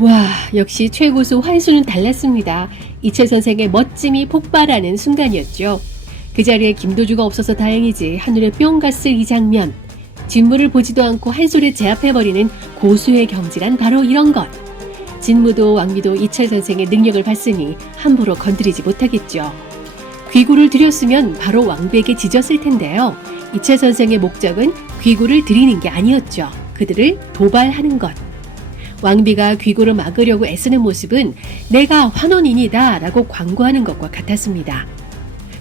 와, 역시 최고수 환수는 달랐습니다. 이철 선생의 멋짐이 폭발하는 순간이었죠. 그 자리에 김도주가 없어서 다행이지 한눈에 뿅 갔을 이 장면. 진무를 보지도 않고 한 손에 제압해버리는 고수의 경지란 바로 이런 것. 진무도 왕비도 이철 선생의 능력을 봤으니 함부로 건드리지 못하겠죠. 귀구를 드렸으면 바로 왕비에게 지졌을 텐데요. 이철 선생의 목적은 귀구를 드리는 게 아니었죠. 그들을 도발하는 것. 왕비가 귀구를 막으려고 애쓰는 모습은 내가 환원인이다 라고 광고하는 것과 같았습니다.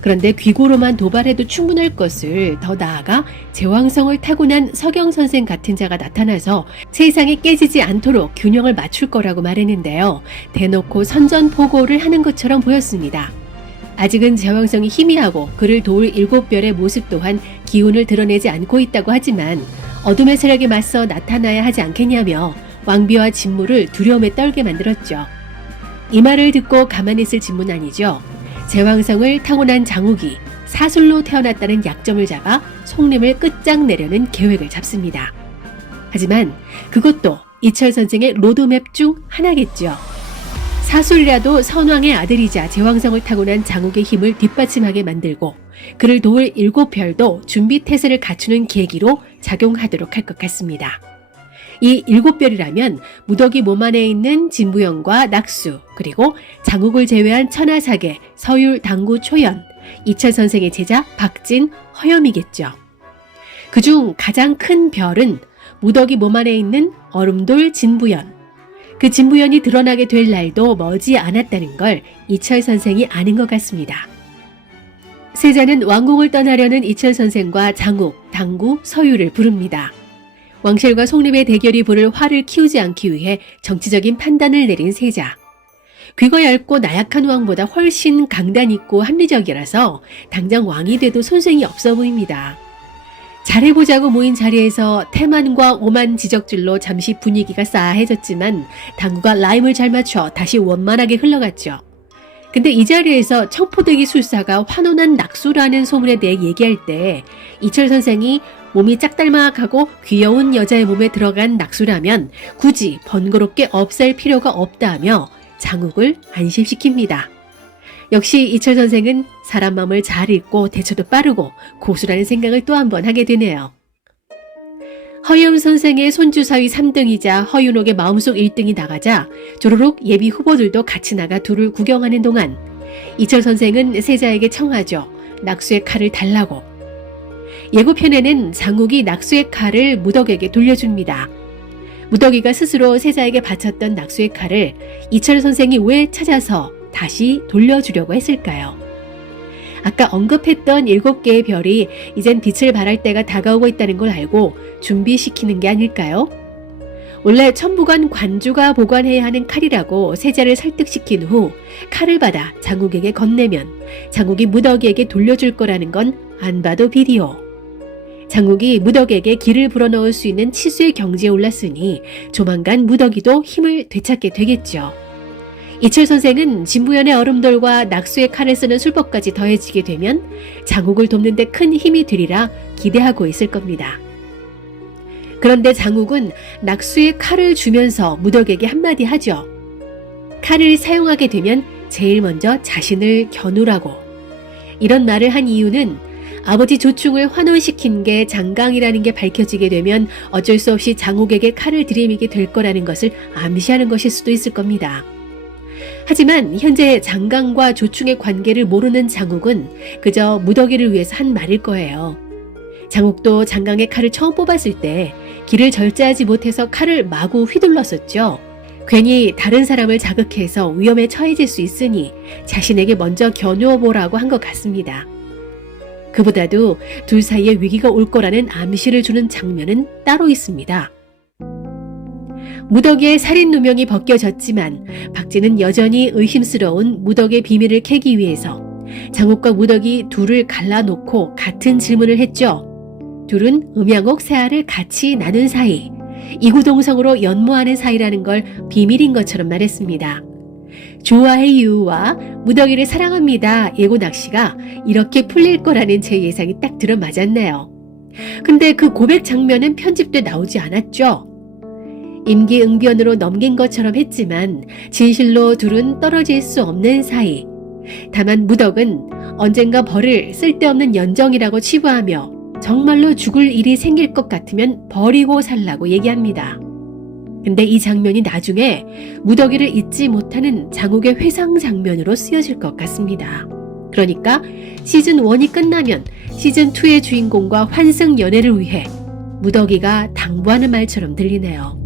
그런데 귀고로만 도발해도 충분할 것을 더 나아가 제왕성을 타고난 서경선생 같은 자가 나타나서 세상이 깨지지 않도록 균형을 맞출 거라고 말했는데요. 대놓고 선전포고를 하는 것처럼 보였습니다. 아직은 제왕성이 희미하고 그를 도울 7별의 모습 또한 기운을 드러내지 않고 있다고 하지만 어둠의 세력에 맞서 나타나야 하지 않겠냐며 왕비와 진무를 두려움에 떨게 만들었죠. 이 말을 듣고 가만히 있을 진무는 아니죠. 제왕성을 타고난 장욱이 사술로 태어났다는 약점을 잡아 속림을 끝장내려는 계획을 잡습니다. 하지만 그것도 이철 선생의 로드맵 중 하나겠죠. 사술이라도 선왕의 아들이자 제왕성을 타고난 장욱의 힘을 뒷받침하게 만들고 그를 도울 7별도 준비태세를 갖추는 계기로 작용하도록 할 것 같습니다. 이 7별이라면 무더기 몸 안에 있는 진부영과 낙수, 그리고 장욱을 제외한 천하사계, 서율, 당구, 초연, 이철 선생의 제자 박진, 허염이겠죠. 그중 가장 큰 별은 무더기 몸 안에 있는 얼음돌 진부연. 그 진부연이 드러나게 될 날도 머지 않았다는 걸 이철 선생이 아는 것 같습니다. 세자는 왕궁을 떠나려는 이철 선생과 장욱, 당구, 서율을 부릅니다. 왕실과 속림의 대결이 부를 화를 키우지 않기 위해 정치적인 판단을 내린 세자. 귀가 얇고 나약한 왕보다 훨씬 강단 있고 합리적이라서 당장 왕이 돼도 손색이 없어 보입니다. 잘해보자고 모인 자리에서 태만과 오만 지적질로 잠시 분위기가 싸해졌지만 당구가 라임을 잘 맞춰 다시 원만하게 흘러갔죠. 근데 이 자리에서 청포대기 술사가 환원한 낙수라는 소문에 대해 얘기할 때 이철 선생이 몸이 짝달막하고 귀여운 여자의 몸에 들어간 낙수라면 굳이 번거롭게 없앨 필요가 없다며 장욱을 안심시킵니다. 역시 이철 선생은 사람 마음을 잘 읽고 대처도 빠르고 고수라는 생각을 또 한 번 하게 되네요. 허윤 선생의 손주사위 3등이자 허윤옥의 마음속 1등이 나가자 조로록 예비 후보들도 같이 나가 둘을 구경하는 동안 이철 선생은 세자에게 청하죠. 낙수의 칼을 달라고. 예고편에는 장욱이 낙수의 칼을 무덕에게 돌려줍니다. 무덕이가 스스로 세자에게 바쳤던 낙수의 칼을 이철 선생이 왜 찾아서 다시 돌려주려고 했을까요? 아까 언급했던 7개의 별이 이젠 빛을 발할 때가 다가오고 있다는 걸 알고 준비시키는 게 아닐까요? 원래 천부관 관주가 보관해야 하는 칼이라고 세자를 설득시킨 후 칼을 받아 장욱에게 건네면 장욱이 무덕이에게 돌려줄 거라는 건 안 봐도 비디오. 장욱이 무덕에게 기를 불어넣을 수 있는 치수의 경지에 올랐으니 조만간 무덕이도 힘을 되찾게 되겠죠. 이철 선생은 진부연의 얼음돌과 낙수의 칼을 쓰는 술법까지 더해지게 되면 장욱을 돕는 데 큰 힘이 되리라 기대하고 있을 겁니다. 그런데 장욱은 낙수의 칼을 주면서 무덕에게 한마디 하죠. 칼을 사용하게 되면 제일 먼저 자신을 겨누라고. 이런 말을 한 이유는 아버지 조충을 환원시킨 게 장강이라는 게 밝혀지게 되면 어쩔 수 없이 장욱에게 칼을 들이미게 될 거라는 것을 암시하는 것일 수도 있을 겁니다. 하지만 현재 장강과 조충의 관계를 모르는 장욱은 그저 무더기를 위해서 한 말일 거예요. 장욱도 장강의 칼을 처음 뽑았을 때 길을 절제하지 못해서 칼을 마구 휘둘렀었죠. 괜히 다른 사람을 자극해서 위험에 처해질 수 있으니 자신에게 먼저 겨누어 보라고 한 것 같습니다. 그보다도 둘 사이에 위기가 올 거라는 암시를 주는 장면은 따로 있습니다. 무덕의 살인 누명이 벗겨졌지만 박진은 여전히 의심스러운 무덕의 비밀을 캐기 위해서 장욱과 무덕이 둘을 갈라놓고 같은 질문을 했죠. 둘은 음양옥 세아를 같이 나눈 사이, 이구동성으로 연모하는 사이라는 걸 비밀인 것처럼 말했습니다. 좋아해요와 무더기를 사랑합니다 예고 낚시가 이렇게 풀릴 거라는 제 예상이 딱 들어맞았네요. 근데 그 고백 장면은 편집돼 나오지 않았죠. 임기응변으로 넘긴 것처럼 했지만 진실로 둘은 떨어질 수 없는 사이. 다만 무덕은 언젠가 벌을 쓸데없는 연정이라고 치부하며 정말로 죽을 일이 생길 것 같으면 버리고 살라고 얘기합니다. 근데 이 장면이 나중에 무덕이를 잊지 못하는 장욱의 회상 장면으로 쓰여질 것 같습니다. 그러니까 시즌 1이 끝나면 시즌 2의 주인공과 환승 연애를 위해 무덕이가 당부하는 말처럼 들리네요.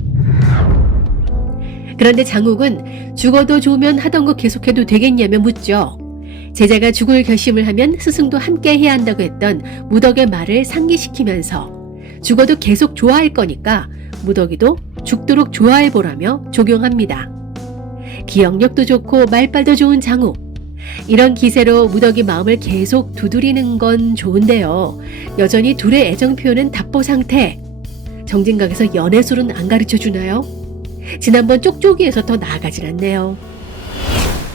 그런데 장욱은 죽어도 좋으면 하던 거 계속해도 되겠냐며 묻죠. 제자가 죽을 결심을 하면 스승도 함께 해야 한다고 했던 무덕의 말을 상기시키면서 죽어도 계속 좋아할 거니까 무덕이도 죽도록 좋아해보라며 적용합니다. 기억력도 좋고 말빨도 좋은 장욱. 이런 기세로 무덕이 마음을 계속 두드리는 건 좋은데요. 여전히 둘의 애정 표현은 답보 상태. 정진각에서 연애술은 안 가르쳐주나요? 지난번 쪽쪽이에서 더 나아가질 않네요.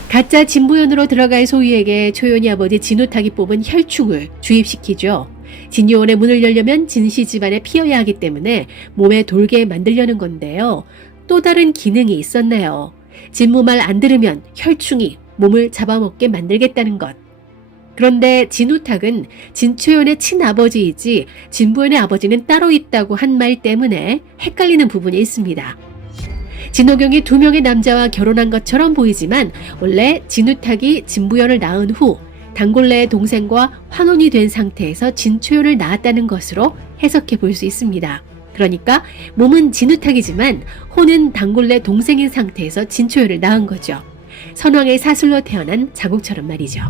가짜 진부연으로 들어갈 소유에게 초연이 아버지 진우탁이 뽑은 혈충을 주입시키죠. 진요원의 문을 열려면 진씨 집안에 피어야 하기 때문에 몸에 돌게 만들려는 건데요. 또 다른 기능이 있었네요. 진무 말 안 들으면 혈충이 몸을 잡아먹게 만들겠다는 것. 그런데 진우탁은 진초연의 친아버지이지 진부연의 아버지는 따로 있다고 한 말 때문에 헷갈리는 부분이 있습니다. 진호경이 2명의 남자와 결혼한 것처럼 보이지만 원래 진우탁이 진부연을 낳은 후 단골레의 동생과 환혼이 된 상태에서 진초연을 낳았다는 것으로 해석해 볼 수 있습니다. 그러니까 몸은 진우탁이지만 혼은 단골레 동생인 상태에서 진초연을 낳은 거죠. 선왕의 사술로 태어난 장욱처럼 말이죠.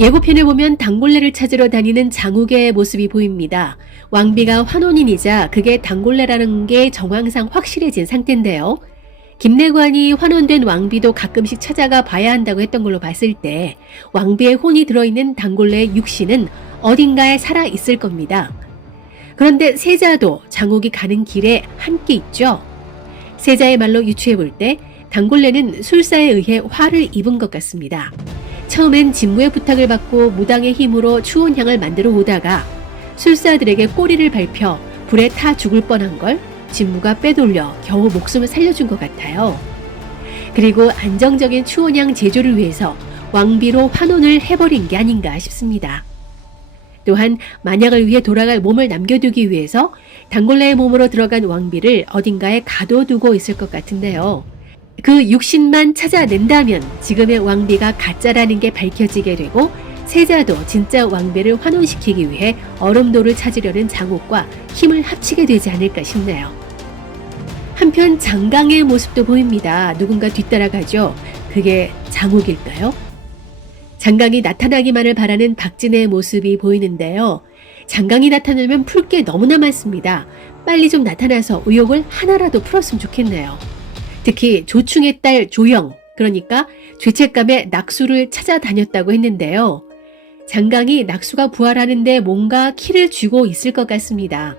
예고편에 보면 단골레를 찾으러 다니는 장욱의 모습이 보입니다. 왕비가 환혼인이자 그게 단골레라는 게 정황상 확실해진 상태인데요. 김내관이 환혼된 왕비도 가끔씩 찾아가 봐야 한다고 했던 걸로 봤을 때 왕비의 혼이 들어있는 단골레의 육신은 어딘가에 살아있을 겁니다. 그런데 세자도 장욱이 가는 길에 함께 있죠. 세자의 말로 유추해볼 때 단골레는 술사에 의해 화를 입은 것 같습니다. 처음엔 진무의 부탁을 받고 무당의 힘으로 추원향을 만들어 오다가 술사들에게 꼬리를 밟혀 불에 타 죽을 뻔한 걸 진무가 빼돌려 겨우 목숨을 살려준 것 같아요. 그리고 안정적인 추원향 제조를 위해서 왕비로 환혼을 해버린 게 아닌가 싶습니다. 또한 만약을 위해 돌아갈 몸을 남겨두기 위해서 단골레의 몸으로 들어간 왕비를 어딘가에 가둬두고 있을 것 같은데요. 그 육신만 찾아낸다면 지금의 왕비가 가짜라는 게 밝혀지게 되고 세자도 진짜 왕비를 환혼시키기 위해 얼음돌을 찾으려는 장욱과 힘을 합치게 되지 않을까 싶네요. 한편 장강의 모습도 보입니다. 누군가 뒤따라가죠. 그게 장욱일까요? 장강이 나타나기만을 바라는 박진의 모습이 보이는데요. 장강이 나타나면 풀 게 너무나 많습니다. 빨리 좀 나타나서 의혹을 하나라도 풀었으면 좋겠네요. 특히 조충의 딸 조영, 그러니까 죄책감에 낙수를 찾아다녔다고 했는데요. 장강이 낙수가 부활하는데 뭔가 키를 쥐고 있을 것 같습니다.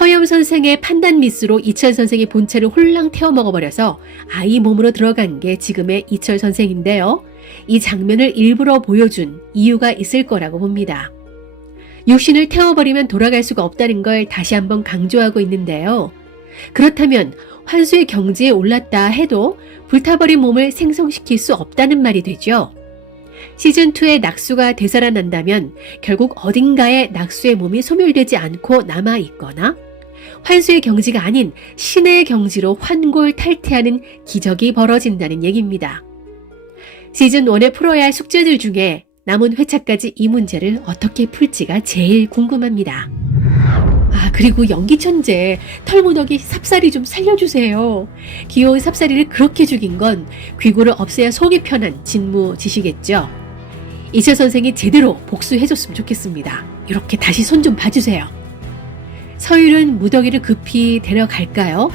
허염 선생의 판단 미스로 이철 선생의 본체를 홀랑 태워먹어버려서 아이 몸으로 들어간 게 지금의 이철 선생인데요. 이 장면을 일부러 보여준 이유가 있을 거라고 봅니다. 육신을 태워버리면 돌아갈 수가 없다는 걸 다시 한번 강조하고 있는데요. 그렇다면 환수의 경지에 올랐다 해도 불타버린 몸을 생성시킬 수 없다는 말이 되죠. 시즌2의 낙수가 되살아난다면 결국 어딘가에 낙수의 몸이 소멸되지 않고 남아있거나 환수의 경지가 아닌 신의 경지로 환골탈태하는 기적이 벌어진다는 얘기입니다. 시즌1에 풀어야 할 숙제들 중에 남은 회차까지 이 문제를 어떻게 풀지가 제일 궁금합니다. 그리고 연기천재 털무더기 삽살이 좀 살려주세요. 귀여운 삽살이를 그렇게 죽인 건 귀구를 없애야 속이 편한 진무지시겠죠. 이철 선생이 제대로 복수해줬으면 좋겠습니다. 이렇게 다시 손 좀 봐주세요. 서율은 무더기를 급히 데려갈까요?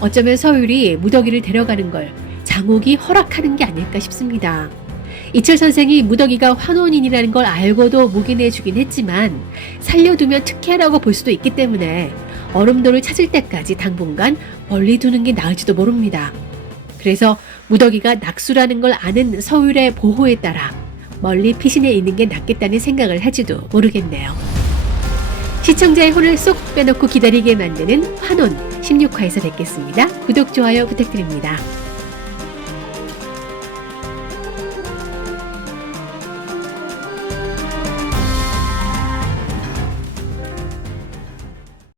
어쩌면 서율이 무더기를 데려가는 걸 장욱이 허락하는 게 아닐까 싶습니다. 이철 선생이 무더기가 환혼인이라는 걸 알고도 묵인해주긴 했지만 살려두면 특혜라고 볼 수도 있기 때문에 얼음돌을 찾을 때까지 당분간 멀리 두는 게 나을지도 모릅니다. 그래서 무더기가 낙수라는 걸 아는 서율의 보호에 따라 멀리 피신해 있는 게 낫겠다는 생각을 할지도 모르겠네요. 시청자의 혼을 쏙 빼놓고 기다리게 만드는 환혼 16화에서 뵙겠습니다. 구독, 좋아요 부탁드립니다.